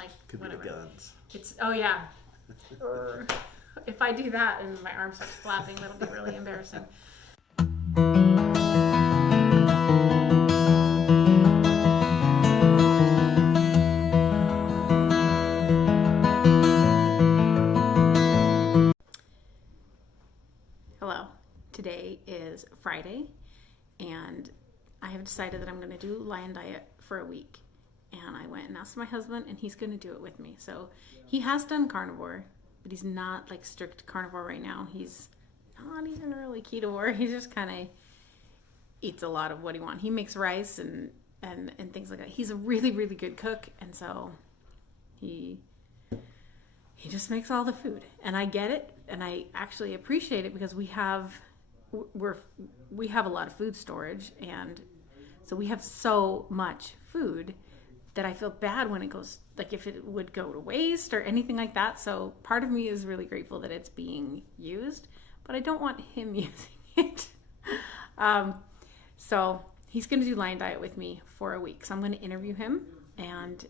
like, could whatever. be the guns. It's, oh yeah. If I do that and my arm starts flapping, that'll be really embarrassing. Hello. Today is Friday, and I have decided that I'm going to do Lion Diet for a week. And I went and asked my husband, and he's going to do it with me. So he has done carnivore, but he's not like strict carnivore right now. He's not even really ketovore. He just kind of eats a lot of what he wants. He makes rice and things like that. He's a really, really good cook, and so he just makes all the food. And I get it, and I actually appreciate it because we have a lot of food storage, and so we have so much food that I feel bad when it goes, like if it would go to waste or anything like that. So part of me is really grateful that it's being used, but I don't want him using it. So he's going to do Lion Diet with me for a week. So I'm going to interview him, and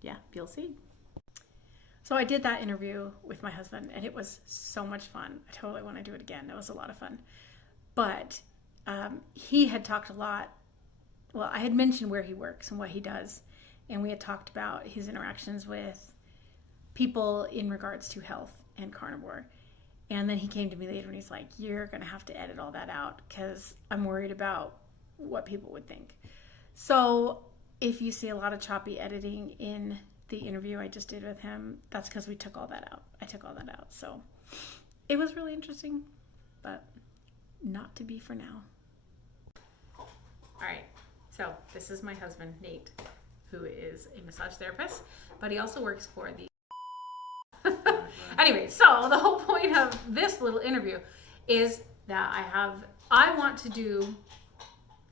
yeah, you'll see. So I did that interview with my husband, and it was so much fun. I totally want to do it again. That was a lot of fun. But he had talked a lot. Well, I had mentioned where he works and what he does, and we had talked about his interactions with people in regards to health and carnivore. And then he came to me later and he's like, you're going to have to edit all that out because I'm worried about what people would think. So if you see a lot of choppy editing in the interview I just did with him, that's because we took all that out. I took all that out. So it was really interesting, but not to be for now. All right. So this is my husband, Nate, who is a massage therapist, but he also works for the... Anyway, so the whole point of this little interview is that I want to do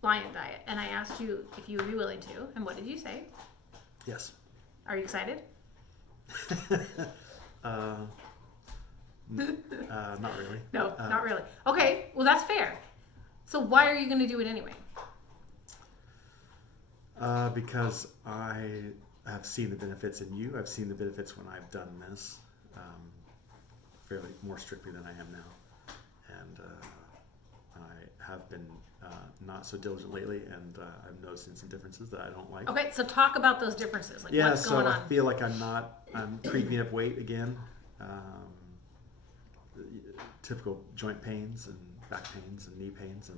Lion Diet, and I asked you if you would be willing to, and what did you say? Yes. Are you excited? Not really. No, not really. Okay, well that's fair. So why are you going to do it anyway? Because I have seen the benefits in you. I've seen the benefits when I've done this fairly more strictly than I am now. And I have been not so diligent lately, and I'm noticing some differences that I don't like. Okay, so talk about those differences. Like yeah, what's so going on? I feel like I'm creeping up weight again. Typical joint pains and back pains and knee pains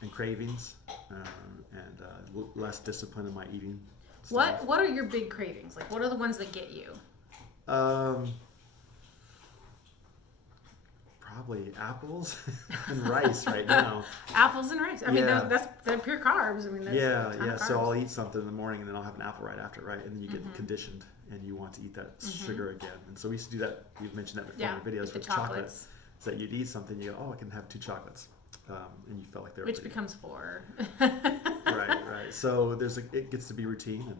and cravings, and less discipline in my eating. What are your big cravings? Like, what are the ones that get you? Probably apples and rice right now. Apples and rice. I mean, they're pure carbs. I mean, that's a ton of carbs. So I'll eat something in the morning and then I'll have an apple right after, right? And then you get conditioned and you want to eat that sugar again. And so we used to do that. You've mentioned that before in the videos with chocolates. So that you'd eat something, you go, oh, I can have 2 chocolates. And you felt like they were which becomes 4. right. So it gets to be routine,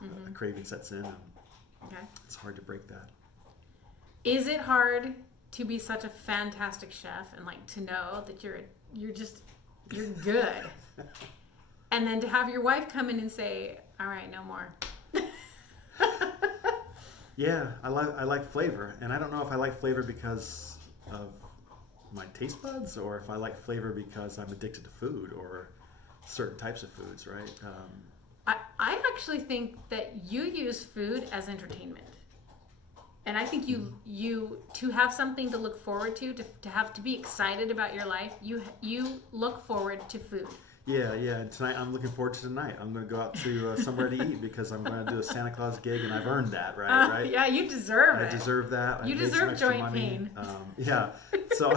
and a craving sets in, and it's hard to break that. Is it hard to be such a fantastic chef and like to know that you're good, and then to have your wife come in and say, "All right, no more." Yeah, I like flavor, and I don't know if I like flavor because of my taste buds, or if I like flavor because I'm addicted to food or certain types of foods, right? I actually think that you use food as entertainment, and I think you to have something to look forward to have to be excited about your life. You look forward to food. Yeah. And tonight I'm looking forward to tonight. I'm going to go out to somewhere to eat because I'm going to do a Santa Claus gig, and I've earned that, right? Yeah, you deserve it. I deserve that. You deserve joint pain. Yeah. So,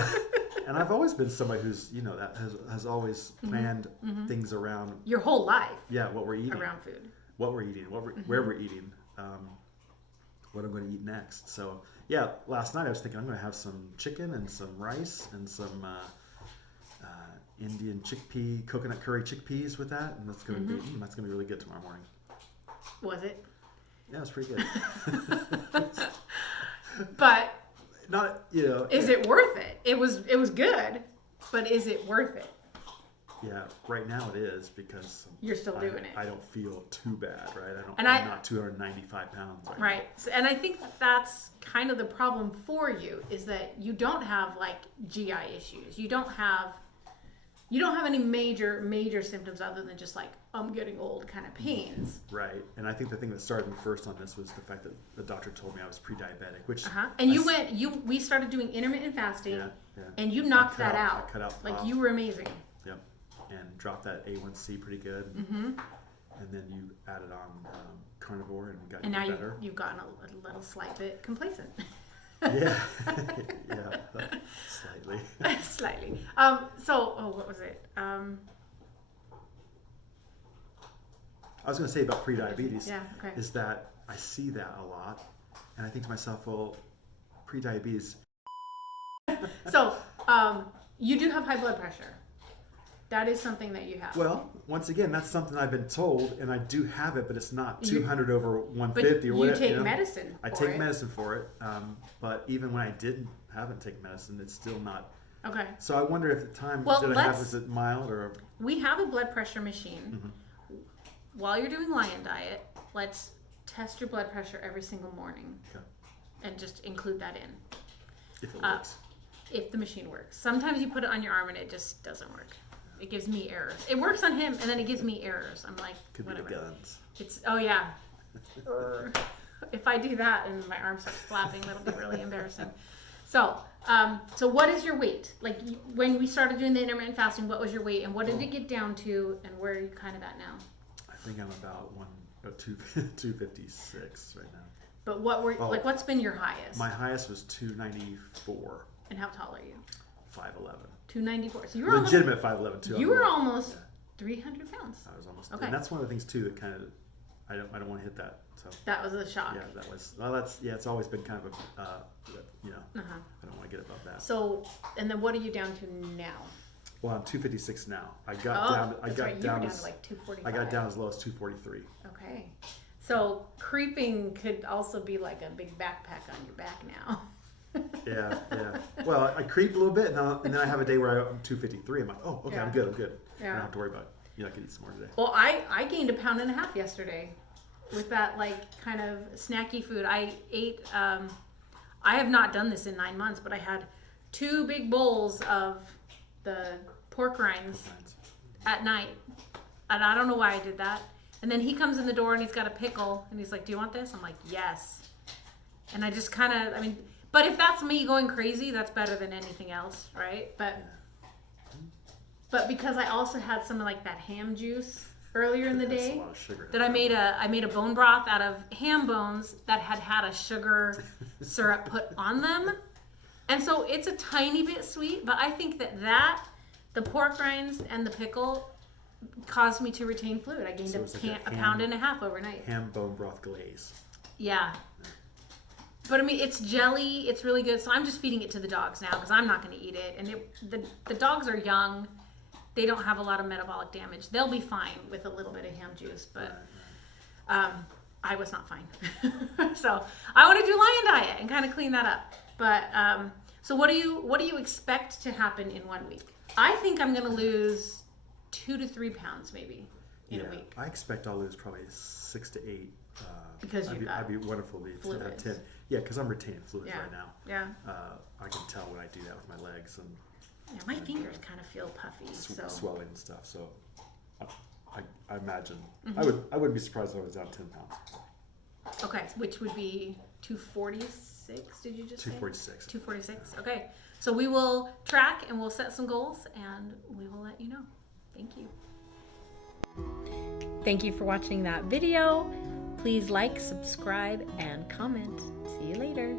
and I've always been somebody who's, that has always planned things around your whole life. Yeah, what we're eating. Around food. What we're eating, where we're eating, what I'm going to eat next. So, yeah, last night I was thinking I'm going to have some chicken and some rice and some Indian chickpea, coconut curry chickpeas with that, and that's going to be really good tomorrow morning. Was it? Yeah, it was pretty good. But not, is it worth it? It was good, but is it worth it? Yeah, right now it is because You're still doing it. I don't feel too bad, right? And I'm not 295 pounds. Right. So, and I think that's kind of the problem for you is that you don't have like GI issues. You don't have any major symptoms other than just like I'm getting old kind of pains. Right. And I think the thing that started me first on this was the fact that the doctor told me I was pre-diabetic, which and we started doing intermittent fasting, and you knocked that out. I cut out like you were amazing. Yep. And dropped that A1C pretty good. Mm-hmm. And then you added on carnivore and got and now better. you've gotten a little slight bit complacent. Yeah. Yeah. Slightly. Slightly. What was it? I was going to say about pre-diabetes. Yeah, okay. Is that I see that a lot, and I think to myself, well, pre-diabetes. So, you do have high blood pressure. That is something that you have. Well, once again, that's something I've been told, and I do have it, but it's not 200 over 150 or whatever. You take medicine. I take medicine for it, but even when I haven't taken medicine, it's still not. Okay. So I wonder if the time was it mild or? We have a blood pressure machine. Mm-hmm. While you're doing Lion Diet, let's test your blood pressure every single morning, and just include that in. If it works. If the machine works. Sometimes you put it on your arm and it just doesn't work. It gives me errors. It works on him, and then it gives me errors. I'm like, could whatever. be the guns. Yeah. If I do that and my arm starts flapping, that'll be really embarrassing. So what is your weight? Like when we started doing the intermittent fasting, what was your weight, and what did it get down to, and where are you kind of at now? I think I'm about 256 right now. But what's been your highest? My highest was 294. And how tall are you? 5'11". 294. So you were legitimate 5'11" too. You were almost 300 pounds. I was almost. Okay. And that's one of the things too that kind of I don't want to hit that. So that was a shock. Yeah, that was. Well, it's always been kind of a I don't want to get above that. So, and then what are you down to now? Well, I'm 256 now. I got down. I got down to like 245. I got down as low as 243. Okay. So creeping could also be like a big backpack on your back now. Yeah. Well, I creep a little bit, and then I have a day where I'm 253. I'm like, oh, okay, I'm good. Yeah. I don't have to worry about it. I can eat some more today. Well, I gained 1.5 pounds yesterday with that like kind of snacky food. I ate. I have not done this in 9 months, but I had 2 big bowls of the pork rinds at night, and I don't know why I did that. And then he comes in the door and he's got a pickle, and he's like, "Do you want this?" I'm like, "Yes." And I just kind of, but if that's me going crazy, that's better than anything else, right? But because I also had some of like that ham juice earlier in the day, a lot of sugar. that I made a bone broth out of ham bones that had a sugar syrup put on them, and so it's a tiny bit sweet. But I think that the pork rinds and the pickle caused me to retain fluid. I gained a pound and a half overnight. Ham bone broth glaze. Yeah. But it's jelly. It's really good. So I'm just feeding it to the dogs now because I'm not going to eat it. And the dogs are young. They don't have a lot of metabolic damage. They'll be fine with a little bit of ham juice. But I was not fine. So I want to do Lion Diet and kind of clean that up. But so what do you expect to happen in 1 week? I think I'm going to lose 2 to 3 pounds maybe in a week. I expect I'll lose probably 6 to 8. Because I'd be wonderful to have 10. Yeah, because I'm retaining fluids right now. Yeah. I can tell when I do that with my legs and. Yeah, my fingers kind of feel puffy, swelling and stuff. So, I imagine I wouldn't be surprised if I was down 10 pounds. Okay, which would be 246. Did you just 246? 246. Okay, so we will track and we'll set some goals and we will let you know. Thank you. Thank you for watching that video. Please like, subscribe, and comment. See you later.